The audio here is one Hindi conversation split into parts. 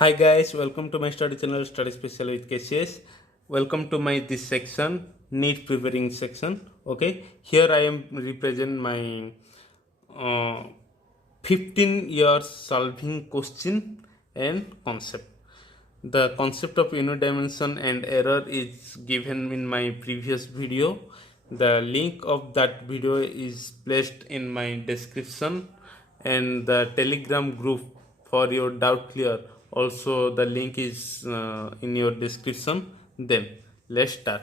Hi guys, welcome to my study channel Study Special with KCS. Welcome to my this section, need preparing section. Okay, here I am represent my 15 years solving question and concept. The concept of unidimension and error is given in my previous video. The link of that video is placed in my description, and the telegram group for your doubt clear also the link is in your description. Then let's start.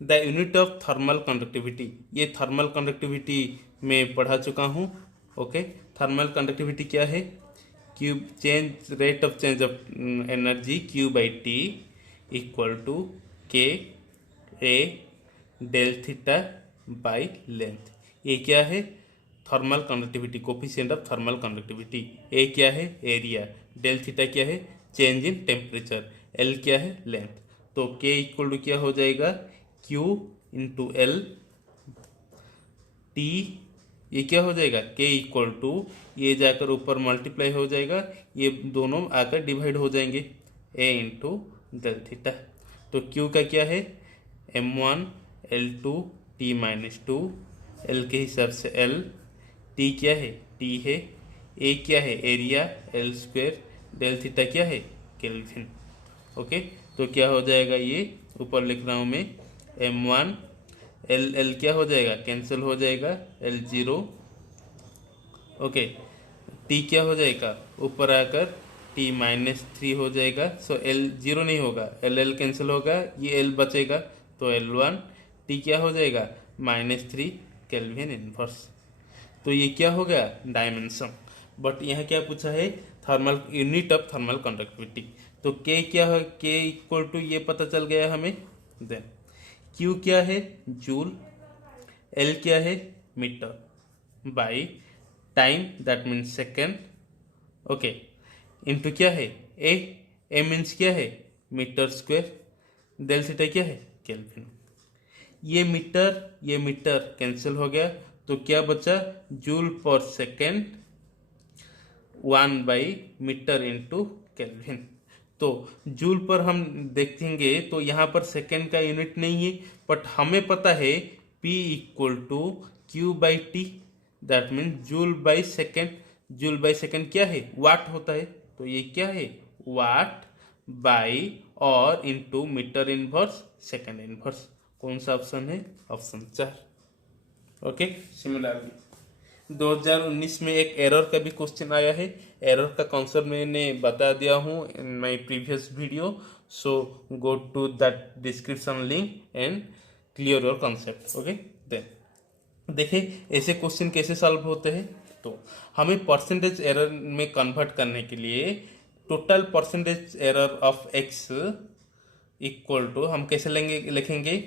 The unit of thermal conductivity, ये थर्मल कंडक्टिविटी में पढ़ा चुका हूँ. ओके, थर्मल कंडक्टिविटी क्या है? Q change rate of change of energy Q by T equal to K A del theta by length. ये क्या है? Thermal conductivity, coefficient of thermal conductivity. A क्या है? एरिया. डेल थीटा क्या है? Change in temperature. एल क्या है? लेंथ. तो के इक्वल टू क्या हो जाएगा? Q into L T. ये क्या हो जाएगा? के इक्वल टू, ये जाकर ऊपर मल्टीप्लाई हो जाएगा, ये दोनों आकर डिवाइड हो जाएंगे, ए इंटू डेल थीटा. तो क्यू का क्या है? m1 l2 t minus to. L के हिसाब से एल. टी क्या है? टी है. ए क्या है? Area. L square. Del theta क्या है? केल्विन. ओके, तो क्या हो जाएगा? ये ऊपर लिख रहा हूँ मैं, m1 एल क्या हो जाएगा? कैंसिल हो जाएगा, l0. ओके, t क्या हो जाएगा? ऊपर आकर t माइनस थ्री हो जाएगा. सो l0 नहीं होगा, एल कैंसिल होगा, ये l बचेगा, तो l1. t क्या हो जाएगा? Minus three kelvin inverse. तो ये क्या हो गया? डायमेंशन. बट यहाँ क्या पूछा है? Thermal unit of thermal conductivity. तो के क्या है? के इक्वल टू, ये पता चल गया हमें. देन क्यू क्या है? जूल. एल क्या है? Metre. By time, that means second. Okay, into क्या है? ए. ए मीन्स क्या है? Metre square. डेल थीटा क्या है? केल्विन. ये मीटर कैंसिल हो गया, तो क्या बचा? जूल पर second 1 by metre into kelvin. तो जूल पर हम देखेंगे तो यहाँ पर सेकेंड का यूनिट नहीं है, बट हमें पता है P equal to Q by T, that mean joule by second. Joule by second क्या है? वाट होता है. तो ये क्या है? वाट बाई और into metre inverse second inverse. कौन सा ऑप्शन है? ऑप्शन 4. ओके, सिमिलरली 2019 में एक एरर का भी क्वेश्चन आया है. एरर का कॉन्सेप्ट मैंने बता दिया हूँ in my previous video. So go to that description link and clear your concept. Okay, then देखिए ऐसे क्वेश्चन कैसे सॉल्व होते हैं. तो हमें परसेंटेज एरर में कन्वर्ट करने के लिए total percentage error of X equal to, हम कैसे लिखेंगे?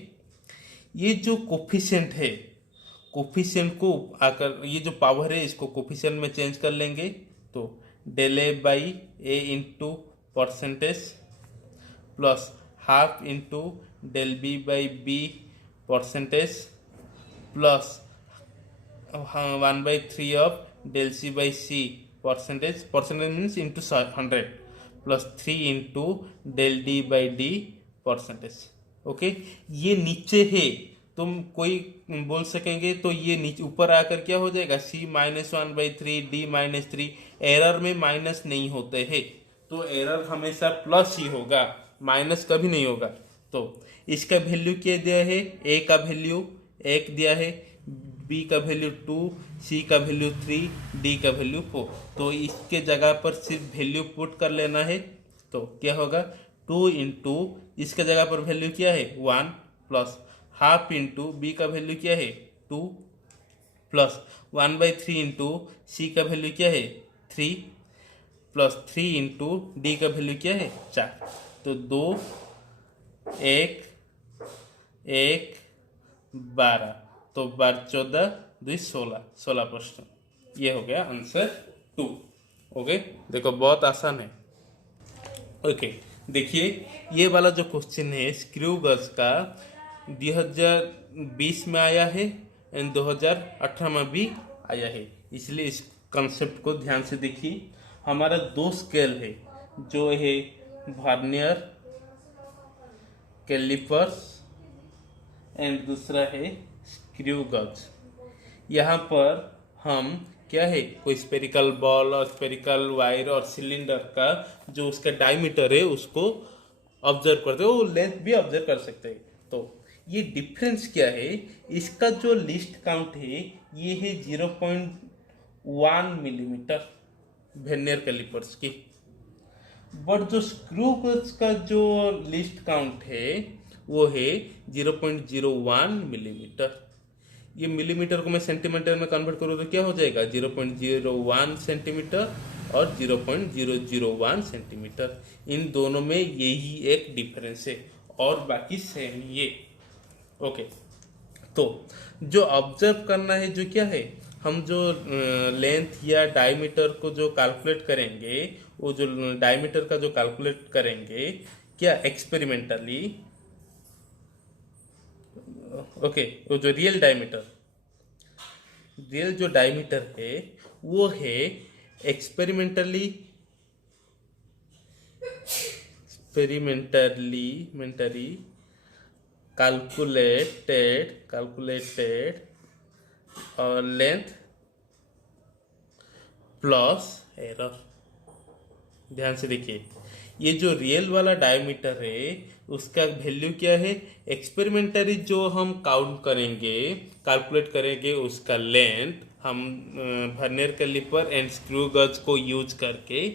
ये जो कोफिशिएंट है, कोफिशिएंट को आकर, ये जो पावर है इसको कोफिशिएंट में चेंज कर लेंगे. तो del A by A into percentage plus half into del B by B percentage plus 1/3 of del C by C percentage. Percentage means into 100 plus 3 into del D by D percentage. Okay, ये नीचे है, तुम कोई बोल सकेंगे तो ये नीचे ऊपर आकर क्या हो जाएगा? c minus 1/3 d minus three. Error में माइनस नहीं होते हैं, तो एरर हमेशा प्लस ही होगा, माइनस कभी नहीं होगा. तो इसका वैल्यू क्या दिया है? a का वैल्यू 1 दिया है, b का वैल्यू 2, c का वैल्यू 3, d का वैल्यू 4. तो इसके जगह पर सिर्फ वैल्यू पुट कर लेना है. तो क्या होगा? 2 इंटू, इसके जगह पर वैल्यू क्या है? 1 प्लस हाफ इंटू बी का वैल्यू क्या है? 2 प्लस 1/3 इंटू सी का वैल्यू क्या है? 3 प्लस 3 इंटू डी का वैल्यू क्या है? 4. तो 2 1 1 12, तो 12 14 2 16 प्रश्न. ये हो गया आंसर 2. ओके, देखो बहुत आसान है. ओके, देखिए ये वाला जो क्वेश्चन है स्क्रू गज का 2020 में आया है एंड 2018 में भी आया है, इसलिए इस कंसेप्ट को ध्यान से देखिए. हमारा 2 स्केल है, जो है वर्नियर कैलिपर्स एंड दूसरा है स्क्रू गज। यहाँ पर हम क्या है, कोई स्पेरिकल बॉल और स्पेरिकल वायर और सिलेंडर का जो उसका डायमीटर है उसको ऑब्जर्व करते हो, वो लेंथ भी ऑब्जर्व कर सकते हैं। तो ये डिफरेंस क्या है, इसका जो लिस्ट काउंट है ये है 0.1 मिलीमीटर वर्नियर कैलिपर्स की, बट जो स्क्रू गज का जो लिस्ट काउंट है वो है 0.01 मिलीमीटर। ये मिलीमीटर को मैं सेंटीमीटर में कन्वर्ट करूँ तो क्या हो जाएगा, 0.01 सेंटीमीटर और 0.001 सेंटीमीटर। इन दोनों में यही एक डिफरेंस है और बाकी सेम ये। ओके, तो जो ऑब्जर्व करना है जो क्या है, हम जो लेंथ या डायमीटर को जो कैलकुलेट करेंगे, वो जो डायमीटर का जो कैलकुलेट करेंगे क्या एक्सपेरिमेंटली, ओके, वो जो रियल जो डायमीटर है वो है experimentally calculated length plus error. ध्यान से देखिए, ये जो रियल वाला डायमीटर है उसका वैल्यू क्या है, एक्सपेरिमेंटली जो हम काउंट करेंगे, कैलकुलेट करेंगे उसका लेंथ हम वर्नियर कैलिपर एंड स्क्रू गज को यूज करके,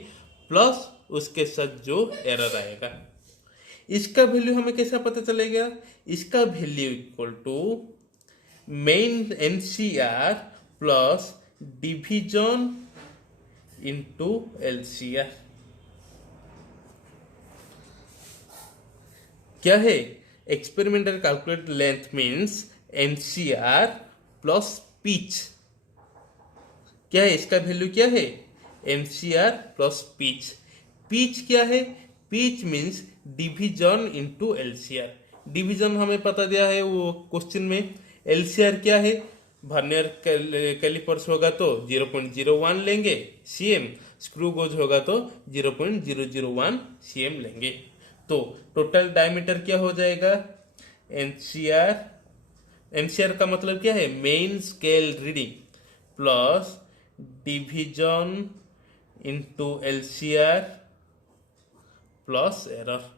प्लस उसके साथ जो एरर आएगा। इसका वैल्यू हमें कैसा पता चलेगा, इसका value equal to main NCR plus division into LCR. क्या है, experimental calculate length means NCR plus pitch. क्या है इसका वैल्यू, क्या है एनसीआर प्लस पिच। पिच क्या है, pitch means division into LCR. Division हमें पता दिया है वो क्वेश्चन में। एलसीआर क्या है, वर्नियर कैलिपर्स होगा तो 0.01 लेंगे सीएम, स्क्रू गोज होगा तो 0.001 सीएम लेंगे। तो टोटल डायमीटर क्या हो जाएगा, एनसीआर का मतलब क्या है, main scale reading plus division into LCR plus error.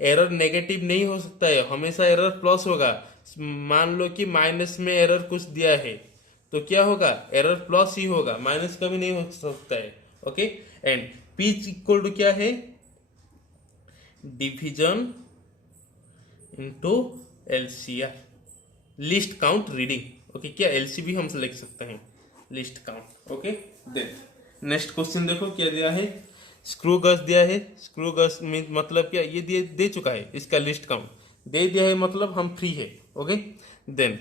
Error negative नहीं हो सकता है, हमेशा एरर प्लस होगा। मान लो कि माइनस में एरर कुछ दिया है तो क्या होगा, एरर प्लस ही होगा, माइनस कभी नहीं हो सकता है। Okay, and pitch equal to क्या है, division into LCR, least count reading. Okay, क्या एलसीबी हम लिख सकते हैं, least count. Okay, then next question देखो क्या दिया है, स्क्रू गज दिया है। स्क्रू गज मीन मतलब क्या, ये दे चुका है, इसका लिस्ट काउंट दे दिया है, मतलब हम फ्री है। ओके, देन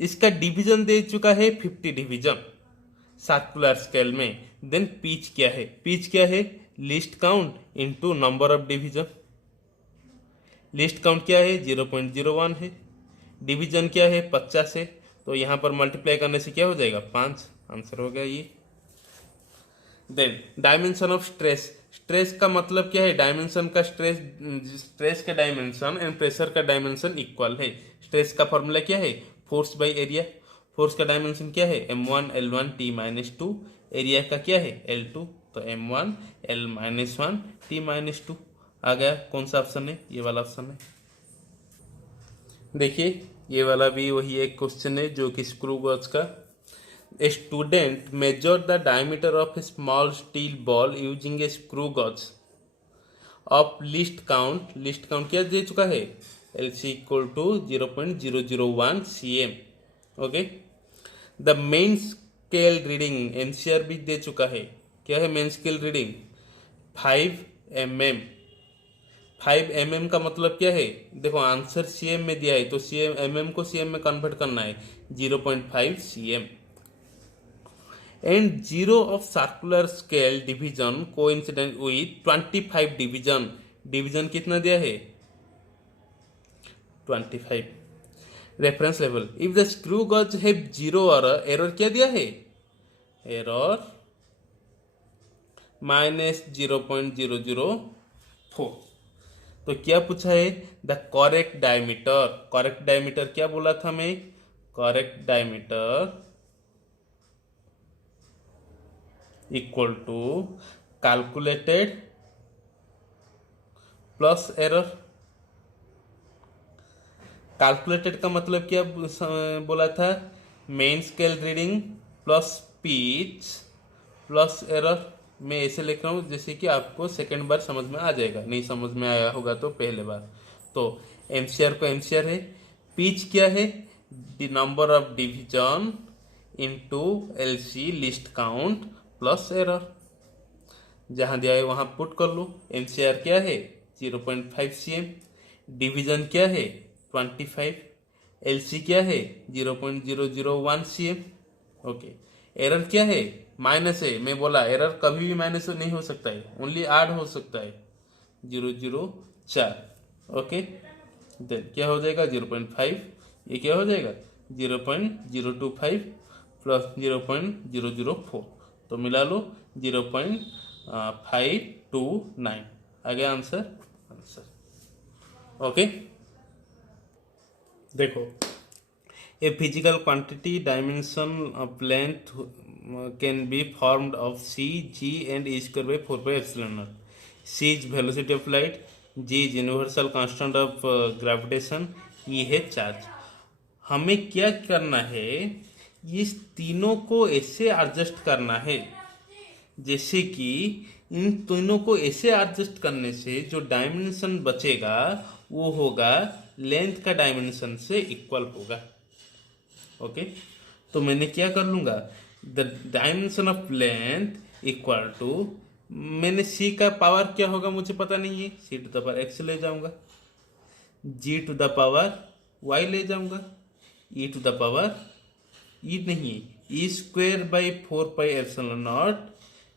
इसका डिवीजन दे चुका है 50 डिवीजन सर्कुलर स्केल में। देन पिच क्या है, पिच क्या है, list count into number of division. List count क्या है 0.01 है, डिवीजन क्या है 50 है, तो यहाँ पर मल्टीप्लाई करने से क्या हो जाएगा 5, आंसर हो गया ये। Then dimension of stress, stress का मतलब क्या है, डायमेंशन का स्ट्रेस का डायमेंशन एंड प्रेशर का डायमेंशन इक्वल है। स्ट्रेस का फॉर्मूला क्या है, फोर्स बाई एरिया। फोर्स का डायमेंशन क्या है, m1 L1 T-2। एरिया का क्या है L2, तो m1 L-1 T-2 आ गया। कौन सा ऑप्शन है, ये वाला ऑप्शन है। देखिए ये वाला भी वही एक क्वेश्चन है जो कि स्क्रू गज का। A student measured the diameter of a small steel ball using a screw gauge of least count क्या दे चुका है, LC equal to 0.001 cm। Okay, the main scale reading NCR भी दे चुका है। क्या है main scale reading 5 mm। 5 mm का मतलब क्या है, देखो आंसर cm में दिया है तो cm mm को cm में कन्वर्ट करना है, 0.5 cm। And zero of circular scale division coincident with 25 division. Division कितना दिया है 25। Reference level, if the screw gauge have zero error, error क्या दिया है, एरर -0.004। तो क्या पूछा है? The correct diameter. Correct diameter क्या बोला था मैं? Correct diameter equal to calculated plus error. Calculated का मतलब क्या बोला था? Main scale reading plus pitch plus error. मैं ऐसे लिख रहा हूँ जैसे कि आपको सेकंड बार समझ में आ जाएगा, नहीं समझ में आया होगा तो पहले बार। तो एमसीआर को एमसीआर है। पिच क्या है? The number of division into LC list count plus error. जहाँ दिया है वहाँ पुट कर लो। एमसीआर क्या है? 0.5 cm। डिवीजन क्या है? 25। एलसी क्या है? 0.001 cm। ओके। एरर क्या है? माइनस है। मैं बोला एरर कभी भी माइनस नहीं हो सकता है, ओनली ऐड हो सकता है। 004। ओके। देन क्या हो जाएगा? 0.5। ये क्या हो जाएगा? 0.025 प्लस 0.004। तो मिला लो 0.529। आ गया आंसर। Answer okay. देखो, A physical quantity dimension of length can be formed of C G and E square by 4 pi epsilon naught. C is velocity of light, G is universal constant of gravitation, E है चार्ज। हमें क्या करना है? इस तीनों को ऐसे एडजस्ट करना है जैसे कि इन तीनों को ऐसे एडजस्ट करने से जो डायमेंशन बचेगा वो होगा लेंथ का डायमेंशन से इक्वल होगा। ओके। तो मैंने क्या कर लूंगा? The dimension of length equal to, मैंने सी का पावर क्या होगा मुझे पता नहीं है, C to the power X ले जाऊंगा, G to the power Y ले जाऊंगा, E to the power E नहीं है, E square by 4 pi epsilon naught,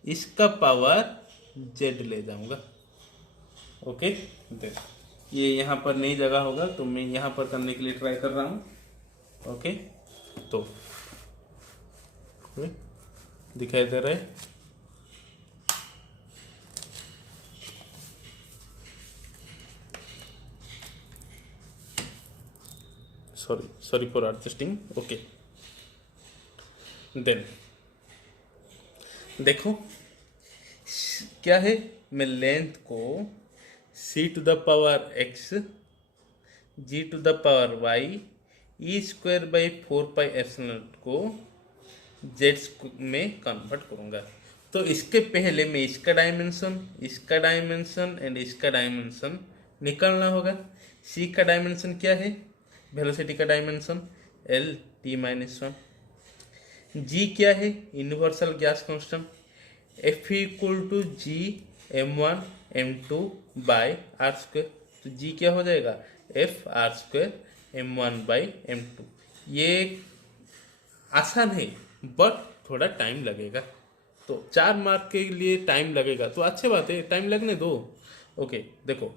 इसका पावर जेड ले जाऊंगा। ओके। देख, ये यहाँ पर नई जगह होगा तो मैं यहाँ पर करने के लिए ट्राई कर रहा हूँ। ओके। तो दिखाई दे रहा है? Sorry for adjusting. Okay. Then देखो क्या है, मैं लेंथ को C to the power X, G to the power Y, E square by 4 pi epsilon को जेड में कन्वर्ट करूंगा। तो इसके पहले मैं इसका डायमेंशन एंड इसका डायमेंशन निकालना होगा। सी का डायमेंशन क्या है? वेलोसिटी का dimension L T minus 1। G क्या है? Universal gas constant, F equal to G m1 m2 by R square. तो जी क्या हो जाएगा? F R square m1/m2। ये आसान है बट थोड़ा टाइम लगेगा, तो 4 मार्क के लिए टाइम लगेगा तो अच्छी बात है, टाइम लगने दो। ओके। देखो,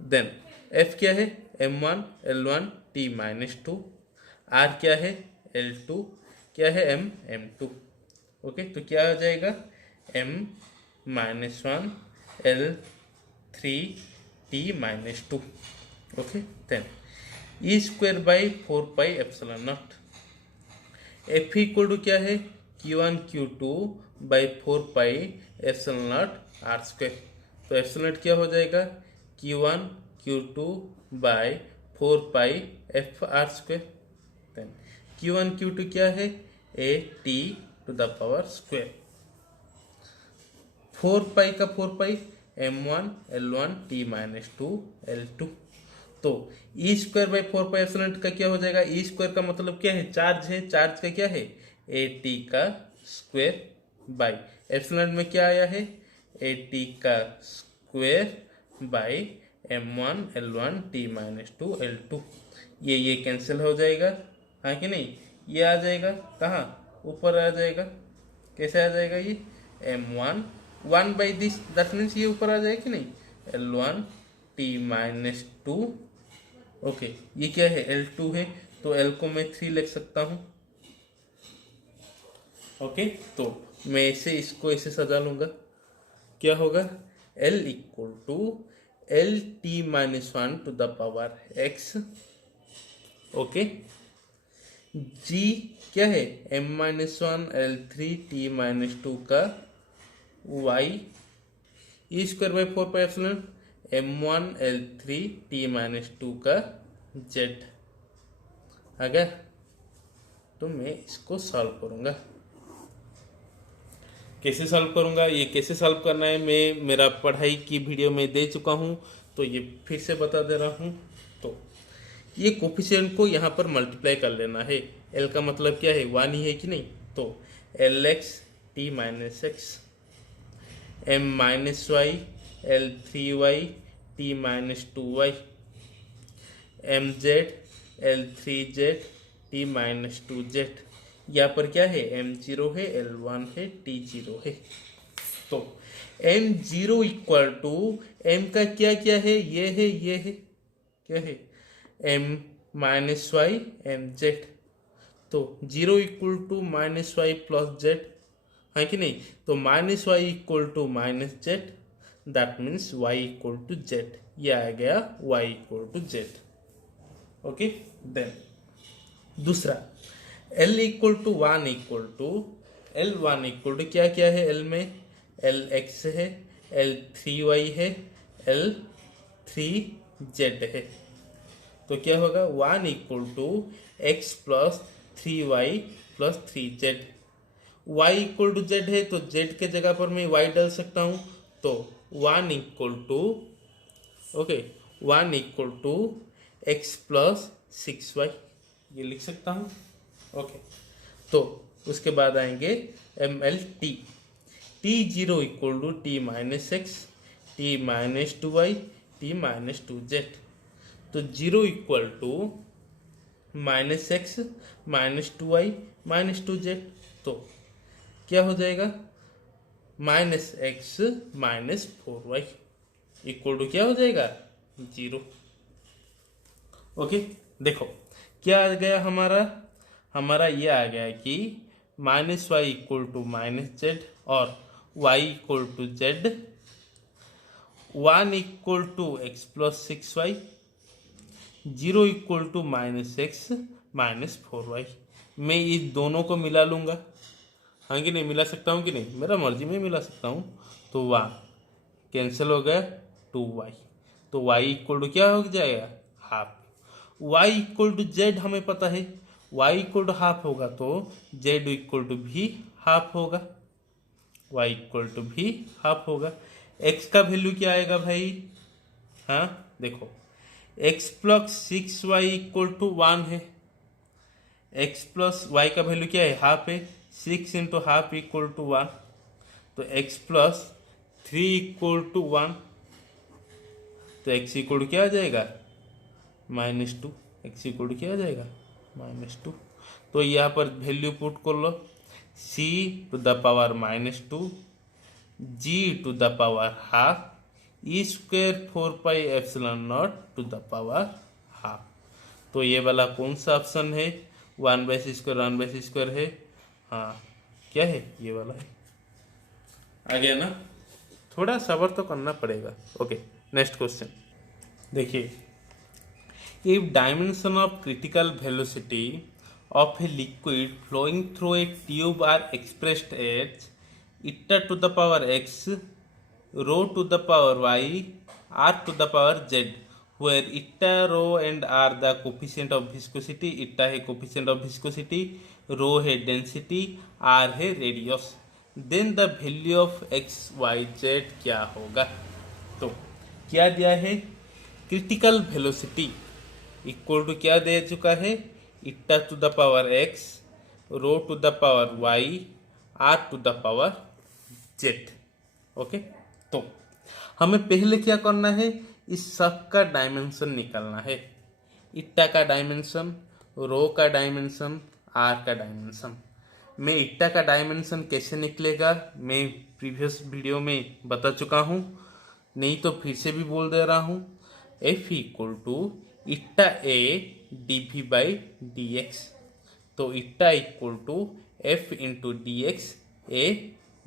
देन एफ क्या है? m1 l1 t-2। आर क्या है? l2 क्या है? m2। ओके। तो क्या हो जाएगा? m-1 l3t-2। Okay. Then E square by 4 pi epsilon not. F equal to क्या है? Q1 Q2 by 4 pi epsilon not R square. तो एप्सिलॉन क्या हो जाएगा? Q1 Q2 by 4 pi F R square. Then Q1 Q2 क्या है? A T to the power square. 4 pi का 4 pi m1 l1 t-2 l2। तो E square by 4 pi epsilon का क्या हो जाएगा? ई स्क्वायर का मतलब क्या है? चार्ज है। चार्ज का क्या है? ए टी का स्क्वायर बाई एप्सिलॉन में क्या आया है? ए टी का square by m1 l1 t-2 l2। ये कैंसिल हो जाएगा, हाँ कि नहीं? ये आ जाएगा कहाँ? ऊपर आ जाएगा। कैसे आ जाएगा ये? m1 1/दिस, दैट मीन्स ये ऊपर आ जाएगा कि नहीं? l1 t-2। ओके। ये क्या है? L2 है, तो L को मैं 3 लिख सकता हूँ। ओके। तो मैं इसको ऐसे सजा लूंगा। क्या होगा, L equal to L T minus one to the power X. Okay, G क्या है, M minus one L three T minus two का Y E square by four pi epsilon M one L three T minus two का जेड आ गया। तो मैं इसको सॉल्व करूंगा। कैसे सॉल्व करूंगा, ये कैसे सॉल्व करना है मैं मेरा पढ़ाई की वीडियो में दे चुका हूँ, तो ये फिर से बता दे रहा हूँ। तो ये कोफिशिएंट को यहाँ पर मल्टीप्लाई कर लेना है। एल का मतलब क्या है, वन ही है कि नहीं, तो L X T minus X M minus Y L three Y T minus two Y M Z L three Z T minus two Z. यहाँ पर क्या है, एम जीरो है, एल वन है, टी जीरो है। तो M zero equal to M का क्या क्या है, ये है, ये है, क्या है, M minus Y M Z. तो zero equal to minus Y plus Z है कि नहीं, तो minus Y equal to minus Z, that means Y equal to Z. ये आ गया Y equal to Z. Okay, then दूसरा L equal to one equal to L one equal to क्या क्या है, एल में एल एक्स है, एल थ्री वाई है, एल थ्री जेड है। तो क्या होगा, one equal to X plus three Y plus three Z. Y equal to Z है तो जेड के जगह पर मैं वाई डाल सकता हूँ। तो one equal to, okay, one equal to X plus six Y, ये लिख सकता हूँ। ओके, तो उसके बाद आएंगे M L T, T zero equal to T minus X T minus two Y T minus two Z. तो zero equal to minus X minus two Y minus two Z. तो क्या हो जाएगा, minus X minus four Y equal to क्या हो जाएगा, जीरो। ओके, देखो क्या आ गया हमारा ये आ गया कि minus Y equal to minus Z और Y equal to Z, one equal to X plus six Y, zero equal to minus X minus four Y. मैं इस दोनों को मिला लूंगा, हाँ कि नहीं, मिला सकता हूँ कि नहीं, मेरा मर्जी में मिला सकता हूँ। तो वन कैंसिल हो गया, टू वाई, तो वाई इक्वल टू क्या हो जाएगा, half. Y equal to Z हमें पता है, वाई इक्वल टू हाफ होगा तो जेड इक्वल टू भी हाफ होगा, वाई इक्वल टू भी हाफ होगा। एक्स का वैल्यू क्या आएगा भाई, हाँ देखो, X plus six Y equal to one है, एक्स प्लस वाई का वैल्यू क्या है, हाफ है, six into half equal to one. तो X plus three equal to one, तो एक्स इक्वल टू क्या आ जाएगा, minus two. X equal to क्या आ जाएगा, माइनस टू। तो यहाँ पर वैल्यू पुट कर लो, c to the power minus two G to the power half e square four pi epsilon naught to the power half. तो ये वाला कौन सा ऑप्शन है, one by c square, one by c square है, हाँ क्या है, ये वाला है। आ गया ना, थोड़ा सब्र तो करना पड़ेगा। ओके, नेक्स्ट क्वेश्चन देखिए, if dimension of critical velocity of a liquid flowing through a tube are expressed as eta to the power x, rho to the power y, r to the power z, where eta, rho and r the coefficient of viscosity, eta है coefficient of viscosity, rho है density, r है radius, then the value of x y z क्या होगा। तो क्या दिया है, क्रिटिकल वेलोसिटी इक्वल टू क्या दे चुका है, eta to the power x, rho to the power y, r to the power z. Okay, तो हमें पहले क्या करना है, इस सब का डायमेंशन निकालना है, इट्टा का डायमेंशन, रो का डायमेंशन, आर का डायमेंशन। मैं इट्टा का डायमेंशन कैसे निकलेगा मैं प्रीवियस वीडियो में बता चुका हूँ, नहीं तो फिर से भी बोल दे रहा हूँ, f equal to eta a d v by d x. तो eta equal to f into d x a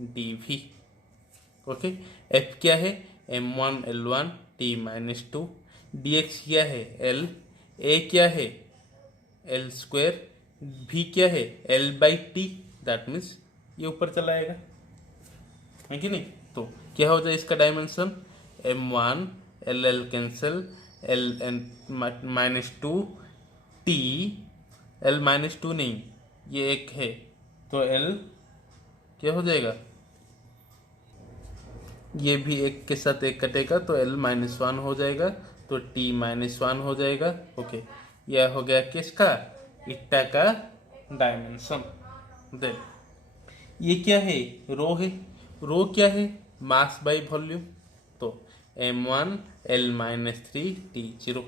d v. Okay, f क्या है, m1 l1 t minus two, d x क्या है l, ए क्या है एल स्क्वेयर, भी क्या है L by T, that means ये ऊपर चला आएगा, है कि नहीं। तो क्या हो जाए इसका dimension, m1 L L cancel, L N minus two, T L minus two नहीं, ये एक है तो एल क्या हो जाएगा, ये भी एक के साथ एक कटेगा तो एल माइनस वन हो जाएगा, तो टी माइनस वन हो जाएगा। ओके, यह हो गया किसका, इट्टा का डायमेंशन। देन ये क्या है, रो है, रो क्या है, मास बाई वॉल्यूम, तो m1 l minus three t zero,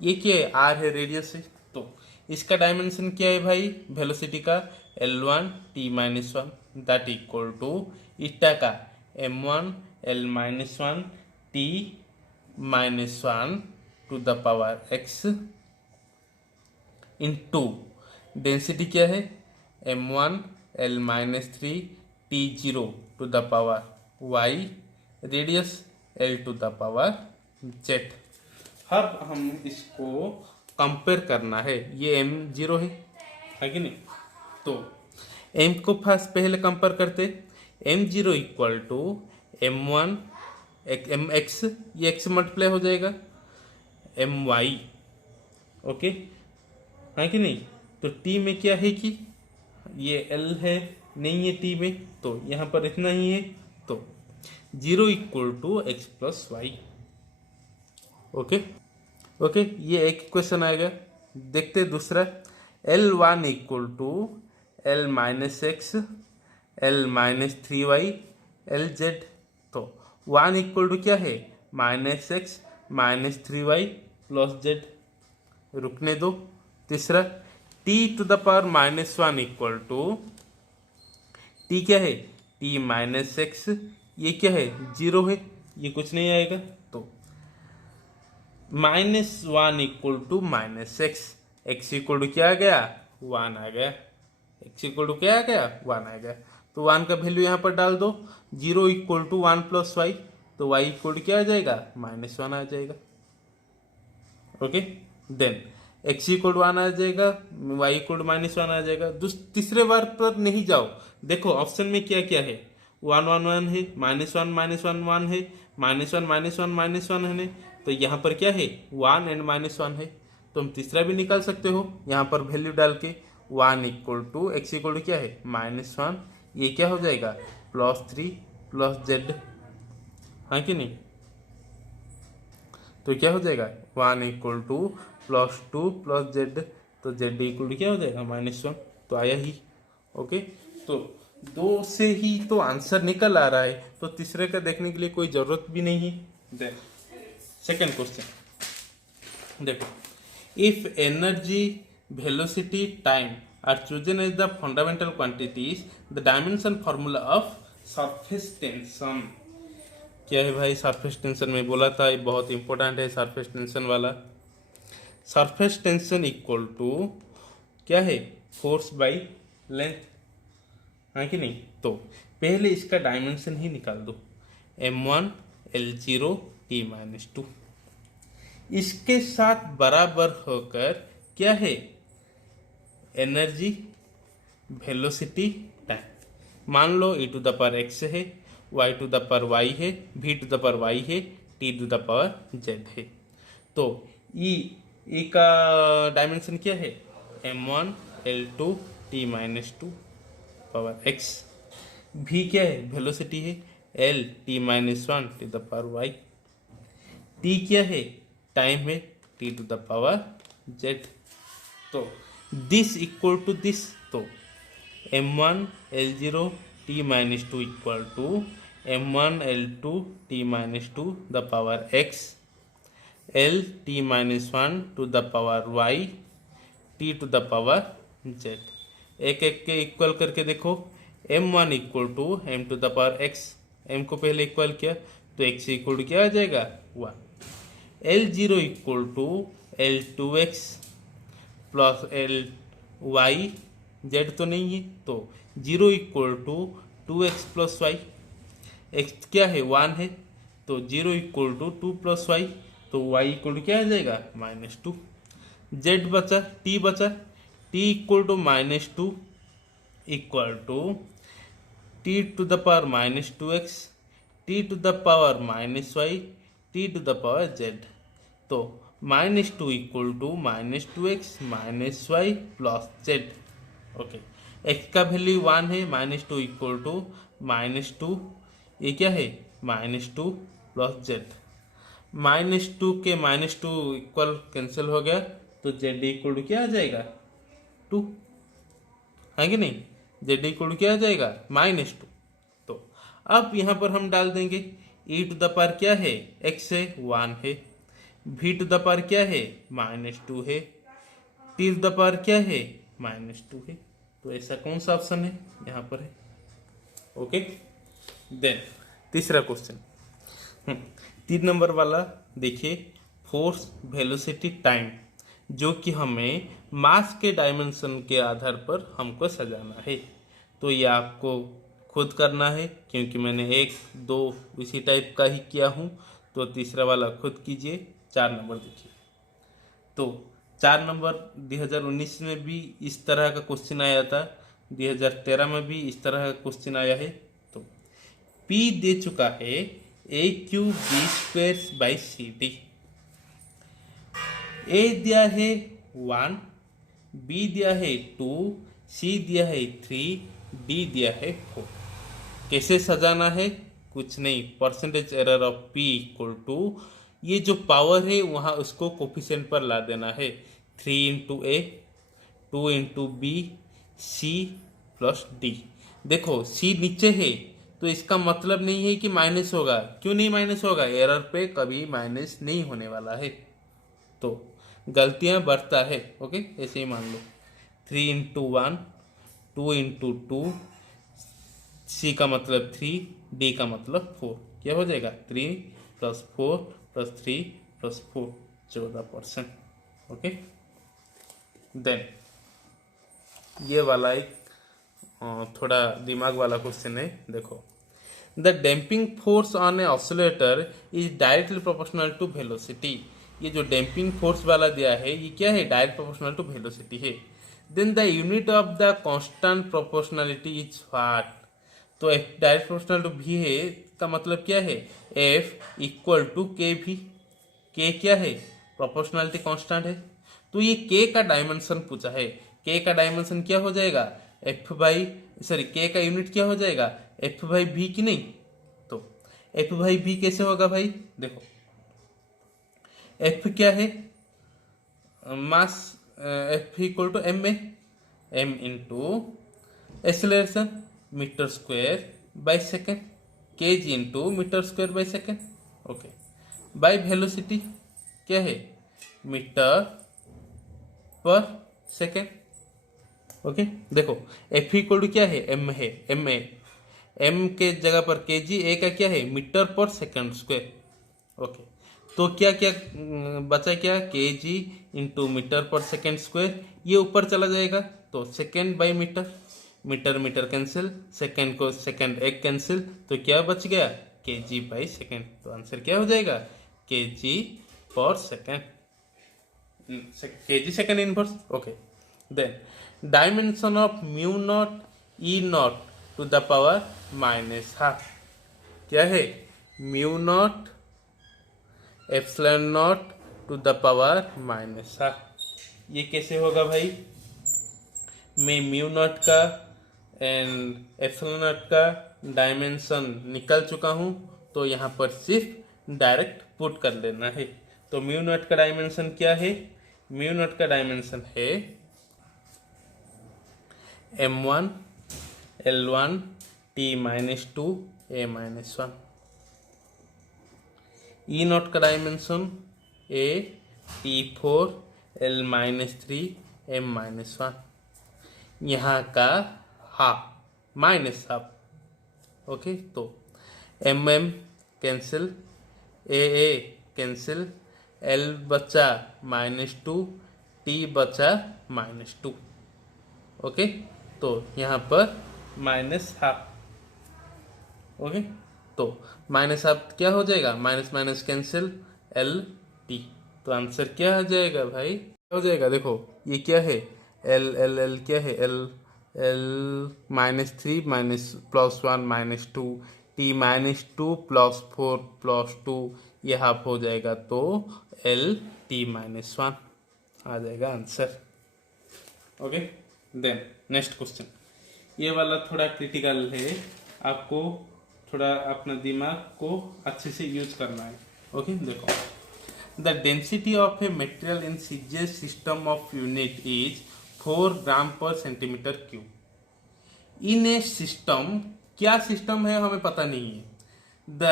ये क्या है, r है, रेडियस है, तो इसका डायमेंशन क्या है भाई, वेलोसिटी का l1 t minus one, that equal to eta का m1 l minus one t minus one to the power x into density क्या है m1 l minus three t zero to the power y, radius l to the power z। अब हम इसको कंपेयर करना है, ये m जीरो है कि नहीं, तो m को फर्स्ट पहले कंपेयर करते, m zero equal to m1 M X, ये x मल्टीप्लाई हो जाएगा my, ओके, है कि नहीं। तो t में क्या है कि ये l है नहीं है t में, तो यहाँ पर इतना ही है, तो zero equal to X plus Y. Okay okay, ये एक क्वेश्चन आएगा। देखते दूसरा, L1 equal to L minus X L minus three Y L Z, तो 1 इक्वल टू क्या है, minus X minus three Y plus Z, रुकने दो। तीसरा, t to the power minus one equal to, t क्या है, t माइनस एक्स, ये क्या है जीरो है, ये कुछ नहीं आएगा, तो minus one equal to minus X, X equal to क्या आ गया, वन आ गया, एक्स इक्वल टू क्या आ गया, वन आ गया, तो वन का वैल्यू यहाँ पर डाल दो। Zero equal to one plus y, तो वाई इक्वल टू क्या आ जाएगा, माइनस वन आ जाएगा। Okay, then x equal to one आ जाएगा, y equal to minus one आ जाएगा। तीसरे बार पर नहीं जाओ, देखो ऑप्शन में क्या क्या है, वन वन वन है, माइनस वन वन है, माइनस वन माइनस वन है, तो यहाँ पर क्या है, वन एंड माइनस वन है, तो हम तीसरा भी निकाल सकते हो यहाँ पर वैल्यू डाल के, one equal to X equal to क्या है, माइनस वन, ये क्या हो जाएगा, प्लस थ्री प्लस जेड, हाँ कि नहीं, तो क्या हो जाएगा, one equal two plus two plus Z, तो जेड इक्वल टू क्या हो जाएगा, माइनस वन, तो आया ही। ओके, तो दो से ही तो आंसर निकल आ रहा है, तो तीसरे का देखने के लिए कोई जरूरत भी नहीं है। सेकेंड क्वेश्चन देखो, if energy velocity time are chosen as the fundamental quantities, the dimension formula of surface tension, क्या है भाई, सरफेस टेंशन में बोला था, ये बहुत इंपॉर्टेंट है सरफेस टेंशन वाला। सरफेस टेंशन इक्वल टू क्या है, फोर्स बाई लेंथ, है कि नहीं, तो पहले इसका डायमेंशन ही निकाल दो, m1 l0 t minus to, इसके साथ बराबर होकर क्या है, एनर्जी वेलोसिटी टाइम, मान लो e to the power x है, y to the power y है, v to the power y है, t to the power z है, तो e का डायमेंशन क्या है, m1 l2 t minus two power x, v क्या है, वेलोसिटी है, l t minus one to the power y, t क्या है, टाइम है, t to the power z, तो दिस इक्वल टू दिस, तो m1 l0 t minus two equal to m1 l2 t minus two the power x, l t minus one to the power y, t to the power z, एक एक के इक्वल करके देखो, m1 equal to m to the power x, m को पहले इक्वल किया तो x इक्वल टू क्या आ जाएगा, one, l0 equal to l2x plus ly, z तो नहीं है, तो zero equal to 2x plus y, x क्या है 1 है, तो 0 इक्वल टू 2 प्लस वाई, तो वाई इक्वल टू क्या आ जाएगा -2। जेड बचा, टी बचा, t equal to -2 equal to t to the power -2x, t to the power -y, t to the power z। तो -2 equal to -2x -y plus z। Okay, x का वैल्यू 1 है, -2 इक्वल टू -2, ये क्या है -2 प्लस z। -2 के -2 इक्वल कैंसिल हो गया, तो z इक्वल टू क्या आ जाएगा 2, है कि नहीं। z इक्वल टू क्या आ जाएगा -2। तो अब यहाँ पर हम डाल देंगे e टू द पावर क्या है x है 1 है, v टू द पावर क्या है -2 है, t टू द पावर क्या है -2 है। तो ऐसा कौन सा ऑप्शन है यहाँ पर है। ओके, देन तीसरा क्वेश्चन 3 नंबर वाला देखिए, फोर्स वेलोसिटी टाइम, जो कि हमें मास के डायमेंशन के आधार पर हमको सजाना है। तो ये आपको खुद करना है, क्योंकि मैंने 1 2 इसी टाइप का ही किया हूँ। तो तीसरा वाला खुद कीजिए। 4 नंबर देखिए, तो 4 नंबर 2019 में भी इस तरह का क्वेश्चन आया था, 2013 में भी इस तरह का क्वेश्चन आया है। तो P दे चुका है AQB²/CD, A दिया है 1, B दिया है 2, C दिया है 3, D दिया है 4। कैसे सजाना है, कुछ नहीं, percentage error of P equal to ये जो पावर है वहाँ उसको कोफिशिएंट पर ला देना है, 3 into A, 2 into B, C plus D। देखो C नीचे है, तो इसका मतलब नहीं है कि माइनस होगा। क्यों नहीं माइनस होगा, एरर पे कभी माइनस नहीं होने वाला है, तो गलतियां बढ़ता है। ओके, ऐसे ही मान लो 3 इंटू 1, 2 इंटू 2, C का मतलब 3, D का मतलब 4, क्या हो जाएगा 3 plus 4 plus 3 plus 4, 14%। Okay, then ये वाला एक थोड़ा दिमाग वाला क्वेश्चन है। देखो, the damping force on a oscillator is directly proportional to velocity. ये जो डैम्पिंग फोर्स वाला दिया है ये क्या है, डायरेक्ट प्रोपोर्शनल टू वेलोसिटी है। Then the unit of the constant proportionality is what. तो F direct proportional to V है, का मतलब क्या है, F इक्वल टू के भी। K क्या है, प्रोपोर्शनलिटी कांस्टेंट है। तो ये K का डायमेंशन पूछा है, K का डायमेंशन क्या हो जाएगा K का यूनिट क्या हो जाएगा F/V की नहीं। तो F/V कैसे होगा भाई, देखो F क्या है, mass, F equal to M में, M into acceleration metre square by second, kg into metre square by second. Okay, by velocity क्या है, मीटर पर सेकेंड। ओके, देखो F इक्वल टू क्या है, M है, M के जगह पर kg, A का क्या है metre per second square. Okay, तो क्या क्या बचा, क्या kg into metre per second square, ये ऊपर चला जाएगा, तो second by metre, metre metre cancel, second को सेकेंड एक कैंसिल, तो क्या बच गया kg बाई सेकेंड। तो आंसर क्या हो जाएगा kg per second, kg second inverse. Okay, then dimension of mu naught e naught to the power -12 क्या है, mu naught epsilon naught to the power -12। ये कैसे होगा भाई, मैं म्यू नॉट का एंड एप्सिलॉन नॉट का डायमेंशन निकल चुका हूँ, तो यहाँ पर सिर्फ डायरेक्ट पुट कर लेना है। तो म्यू नॉट का डायमेंशन क्या है, म्यू नॉट का डायमेंशन है m1 l1 t-2 a-1। E naught का dimension a t4 l-3 m-1, यहाँ का हाफ -हाफ। ओके, तो mm cancel, a cancel, l बचा -2, t बचा -2। ओके, तो यहाँ पर -12। ओके, तो माइनस आप क्या हो जाएगा, minus minus cancel, L T. तो आंसर क्या हो जाएगा भाई, क्या हो जाएगा, देखो ये क्या है, एल एल एल क्या है, एल एल -3 माइनस +1 -2, टी -2 +4 +2, ये हाफ हो जाएगा, तो एल टी -1 आ जाएगा answer. Okay, then next question, ये वाला थोड़ा क्रिटिकल है, आपको थोड़ा अपना दिमाग को अच्छे से यूज करना है। ओके, देखो, the density of a material in CGS system of unit is 4 ग्राम पर सेंटीमीटर क्यूब। इन ए सिस्टम, क्या सिस्टम है हमें पता नहीं है, the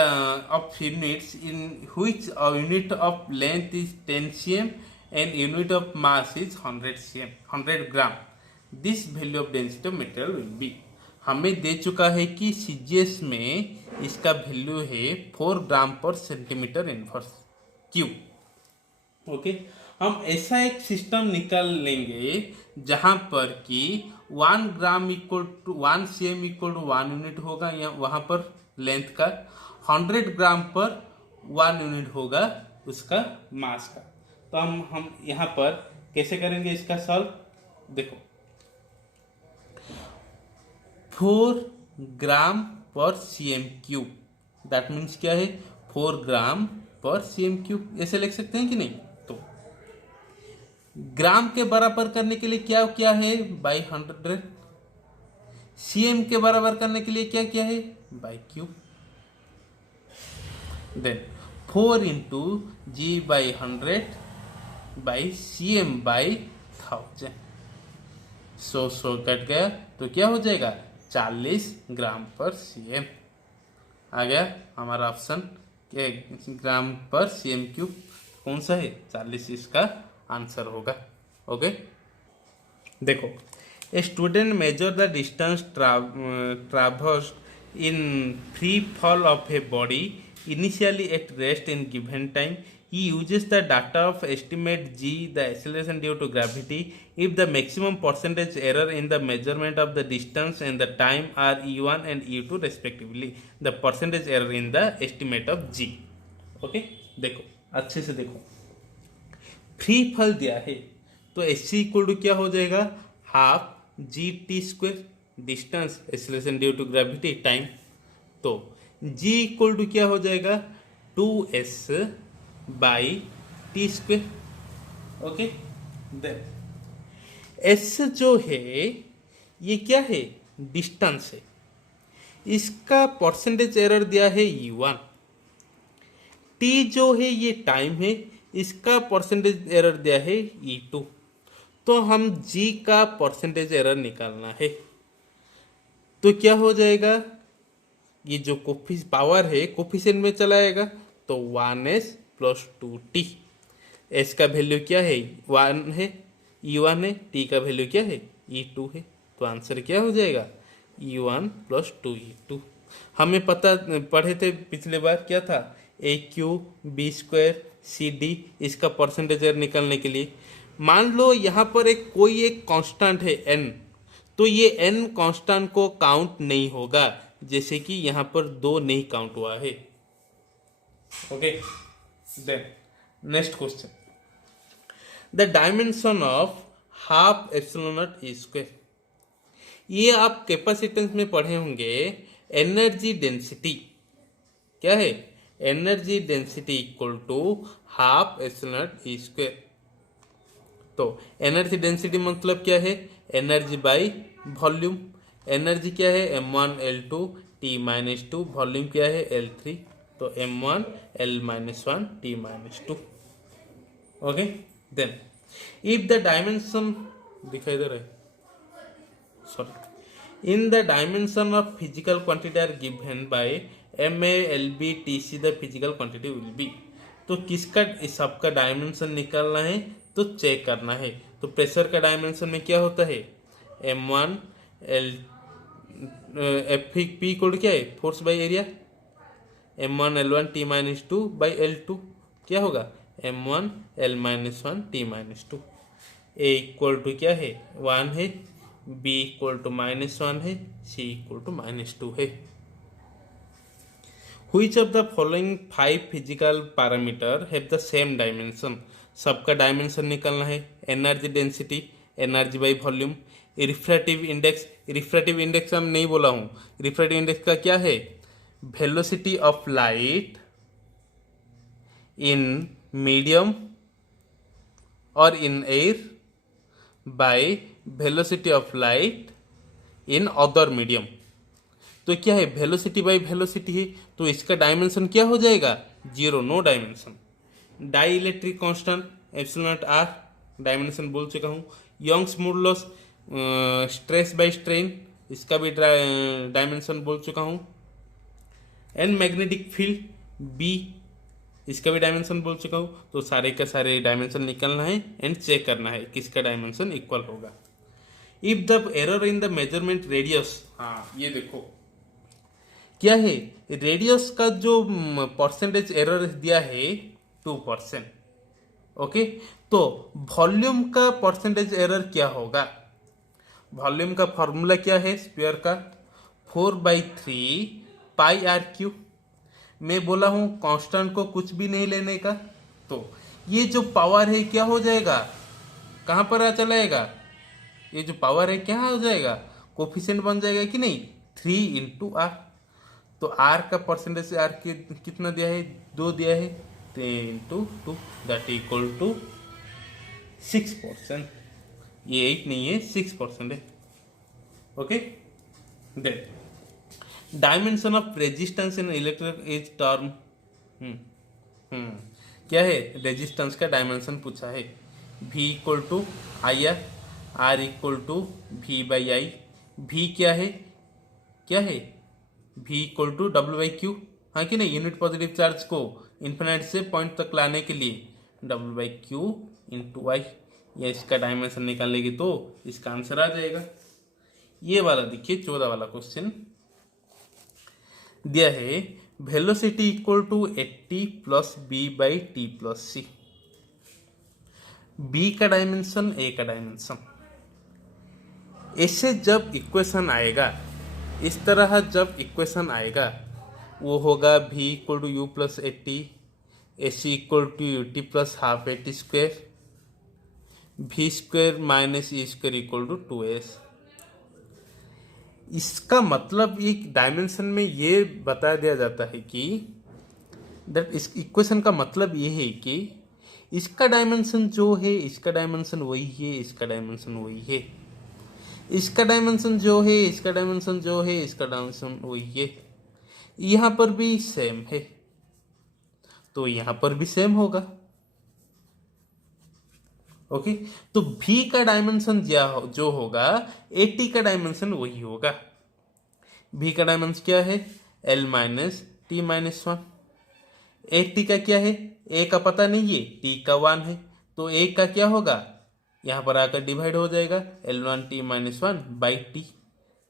of units in which unit of length is 10 cm and unit of mass is 100 cm 100 gram, this value of density of material will be. हमें दे चुका है कि सीजीएस में इसका वैल्यू है 4 ग्राम पर सेंटीमीटर इनवर्स क्यूब। ओके, हम ऐसा एक सिस्टम निकाल लेंगे जहां पर कि 1 gram equal to 1 cm equal to 1 unit होगा, या वहां पर लेंथ का 100 ग्राम पर 1 यूनिट होगा उसका मास का। तो हम यहाँ पर कैसे करेंगे इसका सॉल्व, देखो 4 ग्राम पर cm क्यूब, दैट मीन्स क्या है, 4 ग्राम पर cm क्यूब, ऐसे लिख सकते हैं कि नहीं। तो ग्राम के बराबर करने के लिए क्या क्या है, बाई 100, cm के बराबर करने के लिए क्या क्या है, by cube, then 4 into g by 100 by cm by 1000, 100 cut गया, तो क्या हो जाएगा, 40 ग्राम पर cm आ गया हमारा ऑप्शन के, ग्राम पर cm क्यूब कौन सा है, 40 इसका आंसर होगा। ओके, देखो, a student measure the distance traversed in free fall of a body initially at rest in given time, he uses the data of estimate g, the acceleration due to gravity, if the maximum percentage error in the measurement of the distance and the time are e1 and e2 respectively, the percentage error in the estimate of g। Okay, देखो अच्छे से देखो, फ्री फल दिया है तो एस सी इक्वल टू क्या हो जाएगा, half g t square, distance, acceleration due to gravity, time, तो जी इक्वल टू क्या हो जाएगा, 2s by t square. Okay, then s जो है ये क्या है, डिस्टेंस है, इसका परसेंटेज एरर दिया है e1, टी जो है ये टाइम है, इसका परसेंटेज एरर दिया है e2, तो हम g का परसेंटेज एरर निकालना है, तो क्या हो जाएगा, ये जो पावर है कोफिशिएंट में चला आएगा, तो 1s प्लस 2t, एस का वैल्यू क्या है, 1 है, e1 है, टी का वैल्यू क्या है, e2 है, तो आंसर क्या हो जाएगा, e1 प्लस 2e2। हमें पता पढ़े थे पिछले बार क्या था, A Q B square C D, इसका परसेंटेज निकालने के लिए मान लो यहाँ पर कोई एक कांस्टेंट है n, तो ये n कांस्टेंट को काउंट नहीं होगा, जैसे कि यहाँ पर 2 नहीं काउंट हुआ है। Okay, then next question, the dimension of half epsilon naught e square, ये आप कैपेसिटेंस में पढ़े होंगे, एनर्जी डेंसिटी क्या है, energy density equal to half epsilon naught e square. तो एनर्जी डेंसिटी मतलब क्या है, एनर्जी बाई वॉल्यूम, एनर्जी क्या है, m1 l2 t-2, वॉल्यूम क्या है, l3, तो m1 l-1 t-2। Okay, then if the dimension दिखाई दे रहा है, sorry, in the dimension of physical quantity are given by M A L B T C, the physical quantity will be, तो किसका इस सबका डायमेंशन निकालना है, तो चेक करना है। तो प्रेशर का डायमेंशन में क्या होता है, m1 l F P equal क्या है, force by area, m1 l1 t-2 by l2 क्या होगा, m1 l-1 t-2, A equal to क्या है, 1 है, बी इक्वल टू -1 है, सी इक्वल टू -2 है। Which of the following 5 physical parameter have the same dimension? सबका डायमेंशन निकालना है। Energy density, energy by volume, refractive index हम नहीं बोला हूँ। रिफ्रैक्टिव इंडेक्स का क्या है? Velocity of light in medium और in air by velocity of light in other medium. तो क्या है? वेलोसिटी बाई वेलोसिटी है, तो इसका डायमेंशन क्या हो जाएगा? 0, no dimension. Dielectric constant epsilon not r, dimension बोल चुका हूँ। Young's modulus stress by strain, इसका भी डायमेंशन बोल चुका हूँ। एंड मैग्नेटिक फील्ड बी, इसका भी डायमेंशन बोल चुका हूँ। तो सारे का सारे डायमेंशन निकालना है एंड चेक करना है किसका डायमेंशन इक्वल होगा। If the error in the measurement radius, हाँ ये देखो क्या है, रेडियस का जो परसेंटेज एरर दिया है 2%। ओके, तो वॉल्यूम का परसेंटेज एरर क्या होगा? वॉल्यूम का फॉर्मूला क्या है स्फीयर का? 4/3 पाई आर क्यू। मैं बोला हूं कांस्टेंट को कुछ भी नहीं लेने का, तो ये जो पावर है क्या हो जाएगा? कहां पर आ चलाएगा? ये जो पावर है क्या हो जाएगा? कोफिशिएंट बन जाएगा कि नहीं? 3 इंटू आर। तो आर का परसेंटेज आर के कितना दिया है? 2 दिया है। 3 इंटू 2 दैट इक्वल टू 6%। ये 8 नहीं है, 6% है। Okay, then dimension of resistance in electric is term. क्या है? रेजिस्टेंस का डायमेंशन पूछा है। V equal to I R, R equal to V by I. V क्या है? क्या है? V equal to W by Q, हाँ कि नहीं? यूनिट पॉजिटिव चार्ज को इन्फिनिट से पॉइंट तक लाने के लिए W by Q into I. या इसका डायमेंशन निकालेगी तो इसका आंसर आ जाएगा। ये वाला देखिए 14 वाला क्वेश्चन दिया है, velocity equal to 80 plus b by t plus c. B का डायमेंशन, ए का डायमेंशन। ऐसे जब इक्वेशन आएगा, इस तरह जब इक्वेशन आएगा, वो होगा v equal to u plus 80, a c equal to u t plus half 80 square, v square minus e square equal to 2s। इसका मतलब एक डायमेंशन में ये बता दिया जाता है कि दैट इस इक्वेशन का मतलब ये है कि इसका डायमेंशन जो है, इसका डायमेंशन वही है, इसका डायमेंशन वही है, इसका डायमेंशन जो है, इसका डायमेंशन जो है, इसका डायमेंशन वही है। यहां पर भी सेम है, तो यहां पर भी सेम होगा। ओके, तो v का डायमेंशन जो होगा 80 का डायमेंशन वही होगा। v का डायमेंशन क्या है? l minus T minus 1। 80 का क्या है? a का पता नहीं है, t का 1 है, तो a का क्या होगा? यहां पर आकर डिवाइड हो जाएगा L1 t minus 1 by T,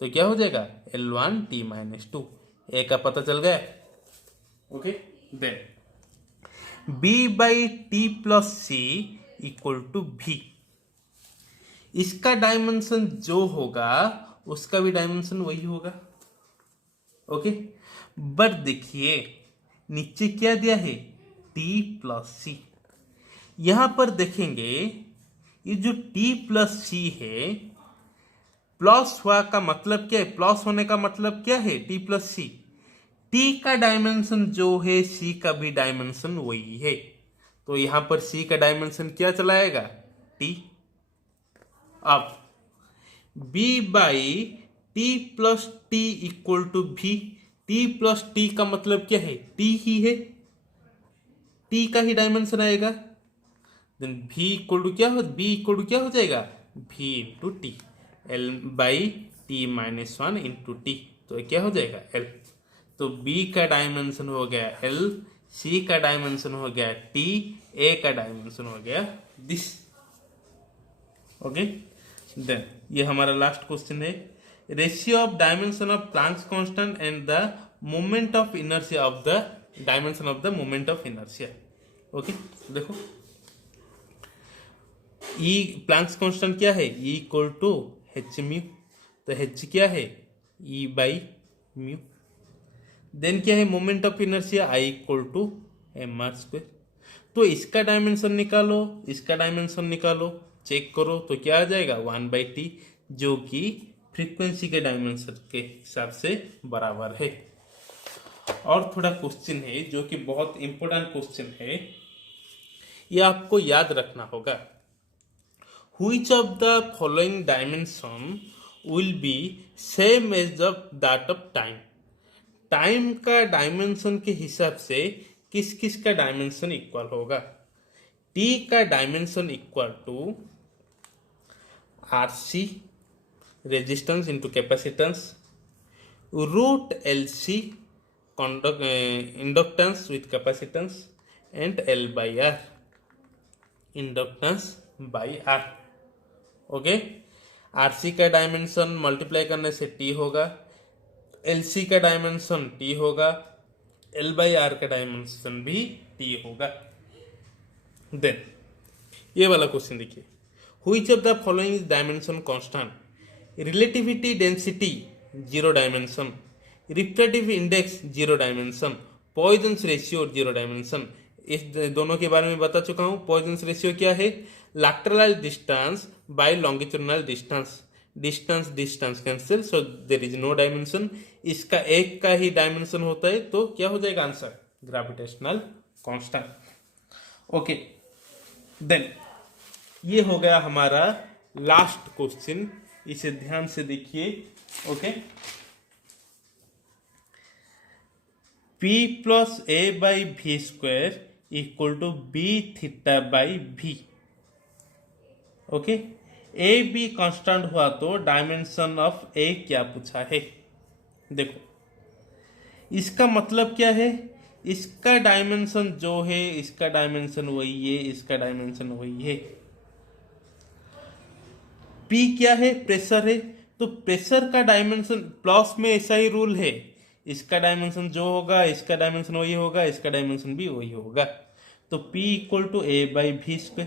तो क्या हो जाएगा? L1 t minus 2। a का पता चल गया। Okay, then b by t plus c equal to v। इसका डायमेंशन जो होगा उसका भी डायमेंशन वही होगा। ओके, बट देखिए नीचे क्या दिया है? t प्लस सी। यहां पर देखेंगे ये जो t प्लस सी है, प्लस हुआ का मतलब क्या है? प्लस होने का मतलब क्या है? t प्लस सी। t का डायमेंशन जो है c का भी डायमेंशन वही है, तो यहां पर c का डायमेंशन क्या चलाएगा? t। अब b by t plus t equal to v। t plus t का मतलब क्या है? t ही है, t का ही डायमेंशन आएगा। देन v इक्वल टू क्या हो? b इक्वल टू क्या हो जाएगा? v into t, l by t minus 1 into t, तो क्या हो जाएगा? l। तो b का डायमेंशन हो गया l, c का डायमेंशन हो गया t, a का डायमेंशन हो गया दिस। ओके, देन ये हमारा लास्ट क्वेश्चन है, ratio of dimension of Planck's constant and the moment of inertia of the dimension of the moment of inertia. Okay, देखो E प्लैंक्स कांस्टेंट क्या है? E equal to h mu, तो h क्या है? E by mu. देन क्या है, moment of inertia I equal to mr²। तो इसका डायमेंशन निकालो, इसका डायमेंशन निकालो, चेक करो तो क्या आ जाएगा 1/t, जो कि फ्रीक्वेंसी के डायमेंशन के हिसाब से बराबर है। और थोड़ा क्वेश्चन है जो कि बहुत इंपॉर्टेंट क्वेश्चन है, ये आपको याद रखना होगा। Which of the following dimension will be same as that of time? Time का डायमेंशन के हिसाब से किस किस का डायमेंशन इक्वल होगा? टी का dimension equal to RC resistance into capacitance, root LC inductance with capacitance, and L/R inductance by R। Okay, RC का डायमेंशन मल्टीप्लाई करने से T होगा, LC का डायमेंशन T होगा, L/R का डायमेंशन भी T होगा। देन ये वाला क्वेश्चन देखिए, which of the following is dimension constant? Relativity density 0 dimension, refractive index 0 dimension, Poisson's ratio 0 dimension. इस दोनों के बारे में बता चुका हूं। पॉइजन्स रेशियो क्या है? Lateral distance by longitudinal distance, distance distance cancel, so there is no dimension. इसका एक का ही डायमेंशन होता है, तो क्या हो जाएगा answer? Gravitational constant. Okay, then ये हो गया हमारा लास्ट क्वेश्चन, इसे ध्यान से देखिए। Okay, P plus A/v² equal to B θ/v। Okay, a b constant हुआ तो डायमेंशन ऑफ ए क्या पूछा है? देखो, इसका मतलब क्या है? इसका डायमेंशन जो है, इसका डायमेंशन वही है, इसका डायमेंशन वही है। पी क्या है? प्रेशर है, तो प्रेशर का डायमेंशन प्लस में ऐसा ही रूल है, इसका डायमेंशन जो होगा इसका डायमेंशन वही होगा, इसका डायमेंशन भी वही होगा। तो P equal to A/v²,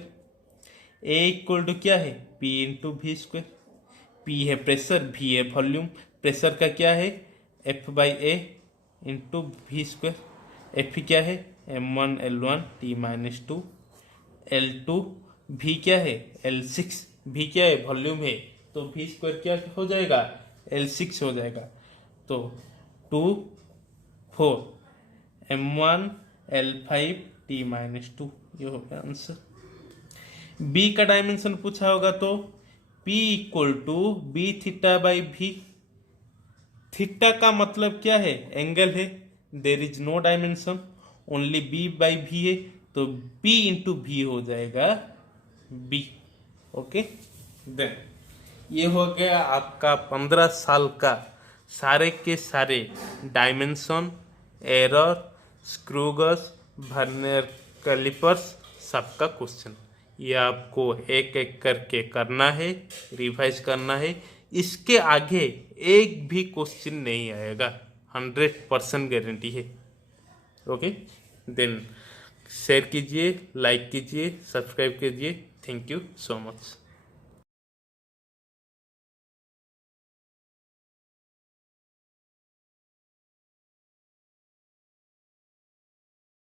A equal to क्या है? P into v²। P है प्रेशर, V है वॉल्यूम। प्रेशर का क्या है? F/A into v²। F क्या है? m1 L1 T-2 L2। V क्या है? L6। V क्या है? वॉल्यूम है, तो v² क्या हो जाएगा? L6 हो जाएगा। तो 2 4 m1 L5 T-2, ये हो गया आंसर। B का डायमेंशन पूछा होगा तो P equal to B θ/v। Theta का मतलब क्या है? एंगल है, there is no dimension, only B/v है, तो P इंटू v हो जाएगा B। ओके, देन ये हो गया आपका 15 साल का सारे के सारे dimension, error, screw gauge, vernier callipers सबका क्वेश्चन। ये आपको एक एक करके करना है, रिवाइज करना है। इसके आगे एक भी क्वेश्चन नहीं आएगा, 100% गारंटी है। ओके, देन शेयर कीजिए, लाइक कीजिए, सब्सक्राइब कीजिए। Thank you so much.